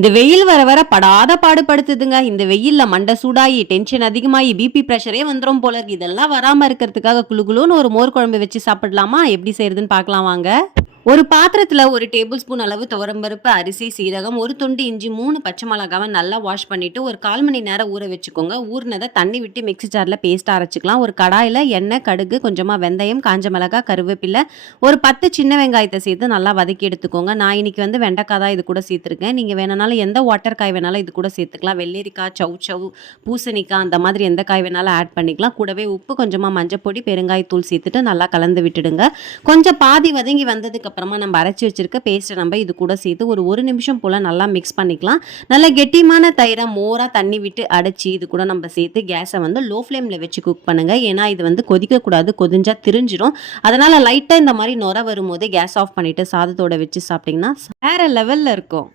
இந்த வெயில் வர வர படாத பாடுபடுத்துதுங்க. இந்த வெயில்ல மண்டை சூடாகி, டென்ஷன் அதிகமாகி, பிபி பிரஷரே வந்துரும் போல இருக்கு. இதெல்லாம் வராம இருக்கிறதுக்காக குளு குளுன்னு ஒரு மோர் குழம்பு வச்சு சாப்பிடலாமா? எப்படி செய்றதுன்னு பார்க்கலாம் வாங்க. ஒரு பாத்திரத்துல 1 டேபிள் ஸ்பூன் அளவு துவரம்பருப்பு, அரிசி, சீரகம், 1 துண்டு இஞ்சி, 3 பச்சை மிளகாவ நல்லா வாஷ் பண்ணிட்டு ஒரு 1/4 மணி நேரம் ஊற வச்சுக்கோங்க. ஊறினத தண்ணி விட்டு மிக்ஸி ஜார்ல பேஸ்ட்டா அரைச்சுக்கலாம். ஒரு கடாயில எண்ணெய், கடுகு, கொஞ்சமா வெந்தயம், காஞ்ச மிளகாய், கருவேப்பிலை, ஒரு 10 சின்ன வெங்காயத்தை சேர்த்து நல்லா வதக்கி எடுத்துக்கோங்க. நான் இன்னைக்கு வெண்டைக்காய் தான் இது கூட சேர்த்துருக்கேன். நீங்க வேணும்னாலும் எந்த வாட்டர் காய் வேணாலும் இது கூட சேர்த்துக்கலாம். வெள்ளரிக்காய், சௌசௌ, பூசணிக்காய் அந்த மாதிரி எந்த காய் வேணாலும் ஆட் பண்ணிக்கலாம். கூடவே உப்பு, கொஞ்சமா மஞ்சப்பொடி, பெருங்காயத்தூள் சேர்த்துட்டு நல்லா கலந்து விட்டுடுங்க. கொஞ்சம் பாதி வதங்கி வந்ததுக்கு அப்புறமா நம்ம அரைச்சி வச்சிருக்க பேஸ்ட்டை நம்ம இது கூட சேர்த்து ஒரு நிமிஷம் போல் நல்லா மிக்ஸ் பண்ணிக்கலாம். நல்ல கெட்டியான தயிரை மோராக தண்ணி விட்டு அடைச்சி இது கூட நம்ம சேர்த்து கேஸை லோ ஃப்ளேமில் வச்சு குக் பண்ணுங்க. ஏன்னா இது கொதிக்கக்கூடாது, கொதிஞ்சா திரிஞ்சிடும். அதனால் லைட்டாக இந்த மாதிரி நுர வரும்போது கேஸ் ஆஃப் பண்ணிவிட்டு சாதத்தோட வச்சு சாப்பிட்டிங்கன்னா வேறு லெவலில் இருக்கும்.